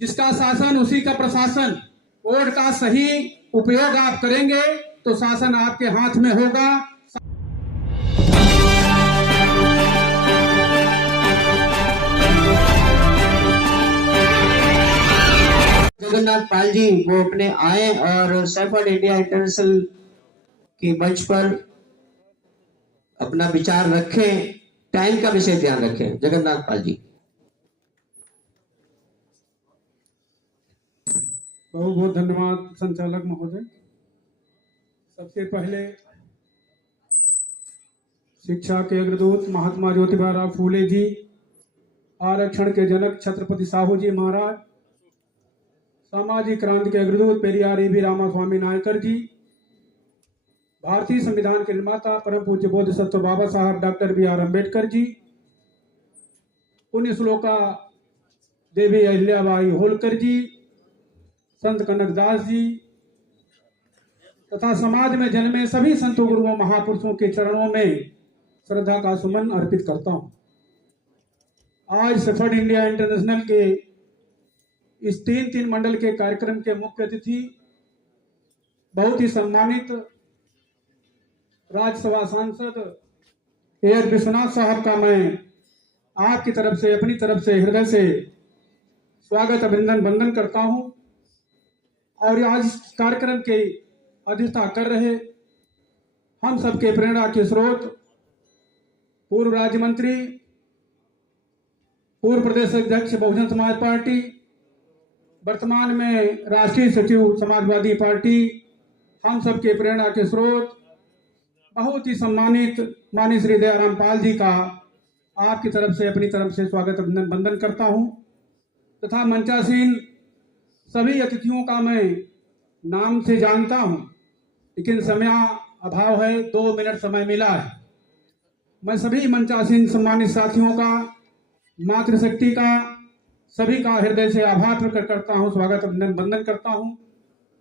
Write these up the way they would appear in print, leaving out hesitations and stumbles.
जिसका शासन उसी का प्रशासन। कोड का सही उपयोग आप करेंगे तो शासन आपके हाथ में होगा। जगन्नाथ पाल जी वो अपने आए और सैफर्ड इंडिया इंटरनेशनल की मंच पर अपना विचार रखें। टाइम का विशेष ध्यान रखें। जगन्नाथ पाल जी। बहुत बहुत धन्यवाद संचालक महोदय। सबसे पहले शिक्षा के अग्रदूत महात्मा ज्योतिबा राव फूले जी, आरक्षण के जनक छत्रपति साहू जी महाराज, सामाजिक क्रांति के अग्रदूत पेरियार ईवी रामास्वामी नायकर जी, भारतीय संविधान के निर्माता परम पूज्य बोधिसत्व बाबा साहब डॉक्टर BR अम्बेडकर जी, पुण्य श्लोका देवी अहिल्याबाई होलकर जी, संत कनकदास जी तथा समाज में जन्मे सभी संतों गुरुओं महापुरुषों के चरणों में श्रद्धा का सुमन अर्पित करता हूं। आज सैफर्ड इंडिया इंटरनेशनल के इस 3 मंडल के कार्यक्रम के मुख्य अतिथि बहुत ही सम्मानित राज्यसभा सांसद AR विश्वनाथ साहब का मैं आपकी तरफ से अपनी तरफ से हृदय से स्वागत अभिनंदन वंदन करता हूं। और आज इस कार्यक्रम के अध्यक्षता कर रहे हम सबके प्रेरणा के स्रोत पूर्व राज्य मंत्री, पूर्व प्रदेश अध्यक्ष बहुजन समाज पार्टी, वर्तमान में राष्ट्रीय सचिव समाजवादी पार्टी, हम सबके प्रेरणा के स्रोत बहुत ही सम्मानित माननीय श्री दयाराम पाल जी का आपकी तरफ से अपनी तरफ से स्वागत अभिनंदन वंदन करता हूं तथा मंचासीन सभी अतिथियों का मैं नाम से जानता हूं, लेकिन समय अभाव है, 2 मिनट समय मिला है। मैं सभी मंचासीन सम्मानित साथियों का, मातृशक्ति का, सभी का हृदय से आभार प्रकट करता हूं, स्वागत अभिनंदन वंदन करता हूं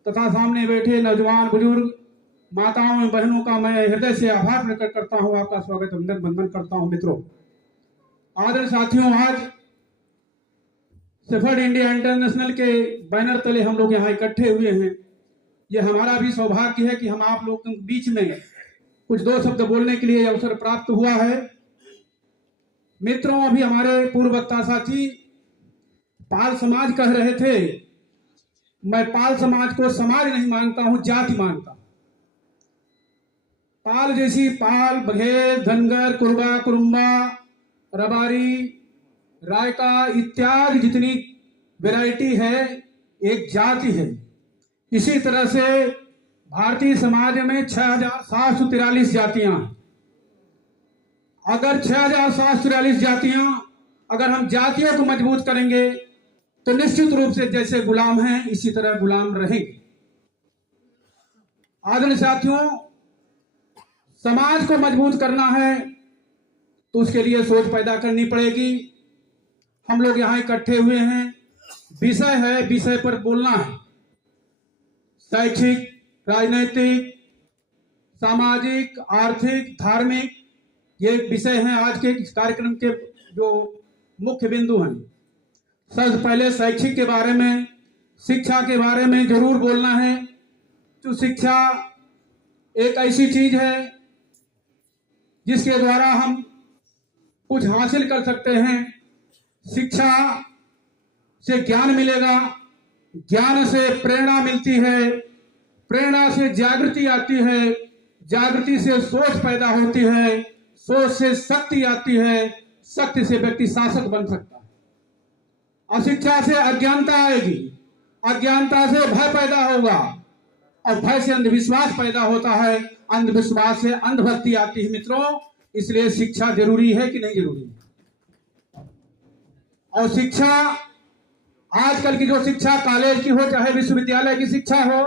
तथा सामने बैठे नौजवान बुजुर्ग माताओं बहनों का मैं हृदय से आभार प्रकट करता हूं, आपका स्वागत अभिनंदन वंदन करता हूं। मित्रों, आदरणीय साथियों, आज सैफर्ड इंडिया इंटरनेशनल के बैनर तले हम लोग यहाँ इकट्ठे हुए हैं। ये हमारा भी सौभाग्य है कि हम आप लोगों के बीच में कुछ 2 शब्द बोलने के लिए अवसर प्राप्त हुआ है। मित्रों, अभी हमारे पूर्व वक्ता साथी पाल समाज कह रहे थे, मैं पाल समाज को समाज नहीं मानता हूं, जाति मानता हूं। पाल जैसी पाल, बघेल, धनगर, कुरबा, कुरुम्बा, रबारी, रायका इत्यादि जितनी वैरायटी है एक जाति है। इसी तरह से भारतीय समाज में 6743 जातियां हैं। अगर 6743 जातियां, अगर हम जातियों को मजबूत करेंगे तो निश्चित रूप से जैसे गुलाम हैं इसी तरह गुलाम रहेंगे। आदरणीय साथियों, समाज को मजबूत करना है तो उसके लिए सोच पैदा करनी पड़ेगी। हम लोग यहाँ इकट्ठे हुए हैं, विषय है, विषय पर बोलना है। शैक्षिक, राजनैतिक, सामाजिक, आर्थिक, धार्मिक ये विषय हैं आज के इस कार्यक्रम के जो मुख्य बिंदु हैं। सबसे पहले शैक्षिक के बारे में, शिक्षा के बारे में जरूर बोलना है। तो शिक्षा एक ऐसी चीज है जिसके द्वारा हम कुछ हासिल कर सकते हैं। शिक्षा से ज्ञान मिलेगा, ज्ञान से प्रेरणा मिलती है, प्रेरणा से जागृति आती है, जागृति से सोच पैदा होती है, सोच से शक्ति आती है, शक्ति से व्यक्ति शासक बन सकता है। अशिक्षा से अज्ञानता आएगी, अज्ञानता से भय पैदा होगा और भय से अंधविश्वास पैदा होता है, अंधविश्वास से अंधभक्ति आती है। मित्रों, इसलिए शिक्षा जरूरी है कि नहीं जरूरी है? और शिक्षा, आजकल की जो शिक्षा कॉलेज की हो चाहे विश्वविद्यालय की शिक्षा हो,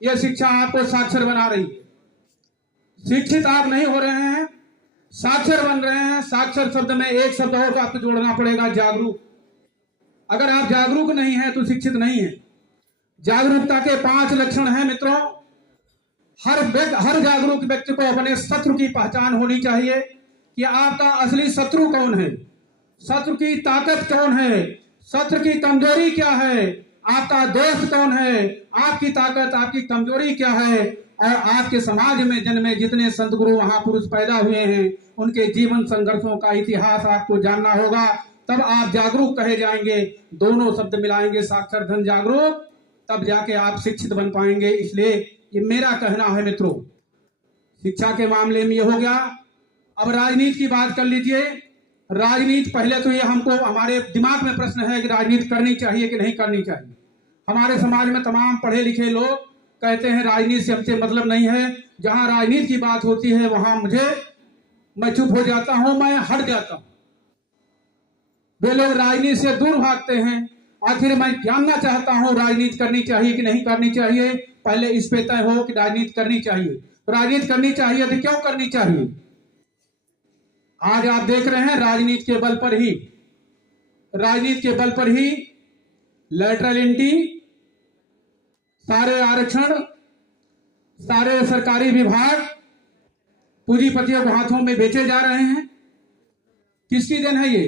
यह शिक्षा आपको साक्षर बना रही है। शिक्षित आप नहीं हो रहे हैं, साक्षर बन रहे हैं। साक्षर शब्द में एक शब्द और आपको जोड़ना पड़ेगा, जागरूक। अगर आप जागरूक नहीं है तो शिक्षित नहीं है। जागरूकता के 5 लक्षण हैं मित्रों। हर जागरूक व्यक्ति को अपने शत्रु की पहचान होनी चाहिए कि आपका असली शत्रु कौन है, शत्रु की ताकत कौन है, शत्रु की कमजोरी क्या है, आपका दोस्त कौन है, आपकी ताकत आपकी कमजोरी क्या है, और आपके समाज में जन्मे जितने संत गुरु महापुरुष पैदा हुए हैं उनके जीवन संघर्षों का इतिहास आपको जानना होगा। तब आप जागरूक कहे जाएंगे। दोनों शब्द मिलाएंगे, साक्षर धन जागरूक, तब जाके आप शिक्षित बन पाएंगे। इसलिए ये मेरा कहना है मित्रों। शिक्षा के मामले में ये हो गया। अब राजनीति की बात कर लीजिए। राजनीति, पहले तो ये हमको हमारे दिमाग में प्रश्न है कि राजनीति करनी चाहिए कि नहीं करनी चाहिए। हमारे समाज में तमाम पढ़े लिखे लोग कहते हैं राजनीति से हमसे मतलब नहीं है। जहां राजनीति की बात होती है वहां मैं चुप हो जाता हूं, मैं हट जाता हूं। वे लोग राजनीति से दूर भागते हैं। आखिर मैं जानना चाहता हूं राजनीति करनी चाहिए कि नहीं करनी चाहिए। पहले इस पे तय हो कि राजनीति करनी चाहिए। राजनीति करनी चाहिए तो क्यों करनी चाहिए? आज आप देख रहे हैं राजनीति के बल पर ही लैटरल एंट्री, सारे आरक्षण, सारे सरकारी विभाग पूंजीपतियों के हाथों में बेचे जा रहे हैं। किसकी देन है ये?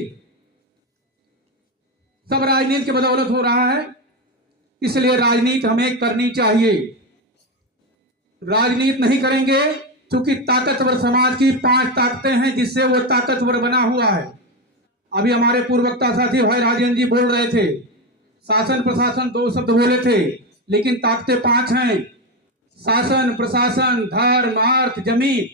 सब राजनीति के बदौलत हो रहा है। इसलिए राजनीति हमें करनी चाहिए। राजनीति नहीं करेंगे क्योंकि ताकतवर समाज की 5 ताकतें हैं जिससे वो ताकतवर बना हुआ है। अभी हमारे पूर्व वक्ता साथी भाई राजेंद्र जी बोल रहे थे, शासन प्रशासन 2 शब्द बोले थे, लेकिन ताकतें 5 हैं। शासन, प्रशासन, धर्म, अर्थ, जमीन,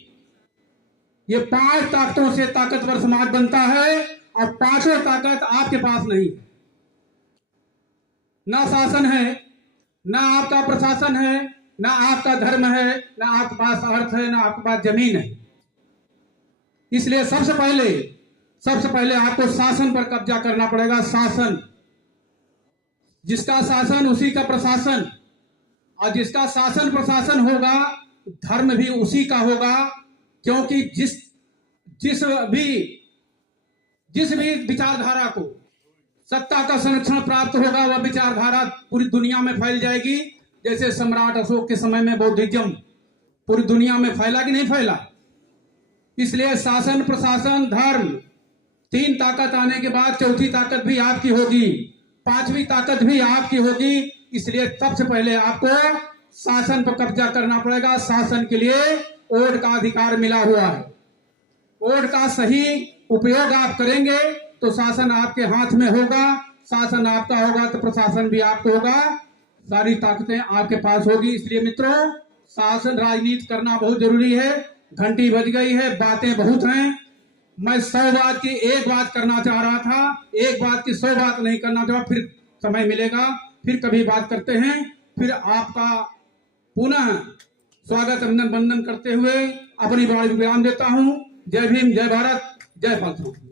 ये 5 ताकतों से ताकतवर समाज बनता है। और 5 ताकत आपके पास नहीं है। ना शासन है, ना आपका प्रशासन है, ना आपका धर्म है, ना आपके पास अर्थ है, ना आपके पास जमीन है। इसलिए सबसे पहले आपको शासन पर कब्जा करना पड़ेगा। शासन, जिसका शासन उसी का प्रशासन, और जिसका शासन प्रशासन होगा धर्म भी उसी का होगा। क्योंकि जिस भी विचारधारा को सत्ता का संरक्षण प्राप्त होगा वह विचारधारा पूरी दुनिया में फैल जाएगी। जैसे सम्राट अशोक के समय में बौद्धिज्म पूरी दुनिया में फैला कि नहीं फैला? इसलिए शासन, प्रशासन, धर्म, 3 ताकत आने के बाद 4थी ताकत भी आपकी होगी, 5वीं ताकत भी आपकी होगी। इसलिए सबसे पहले आपको शासन पर कब्जा करना पड़ेगा। शासन के लिए वोट का अधिकार मिला हुआ है। वोट का सही उपयोग आप करेंगे तो शासन आपके हाथ में होगा। शासन आपका होगा तो प्रशासन भी आपका होगा। सारी ताकतें आपके पास होगी। इसलिए मित्रों, शासन राजनीति करना बहुत जरूरी है। घंटी बज गई है, बातें बहुत हैं। मैं 100 बात की 1 बात करना चाह रहा था, 1 बात की 100 बात नहीं करना चाह। फिर समय मिलेगा, फिर कभी बात करते हैं। फिर आपका पुनः स्वागत अभिनंदन वंदन करते हुए अपनी बात विराम देता हूं। जय भीम, जय भारत, जय मातरम।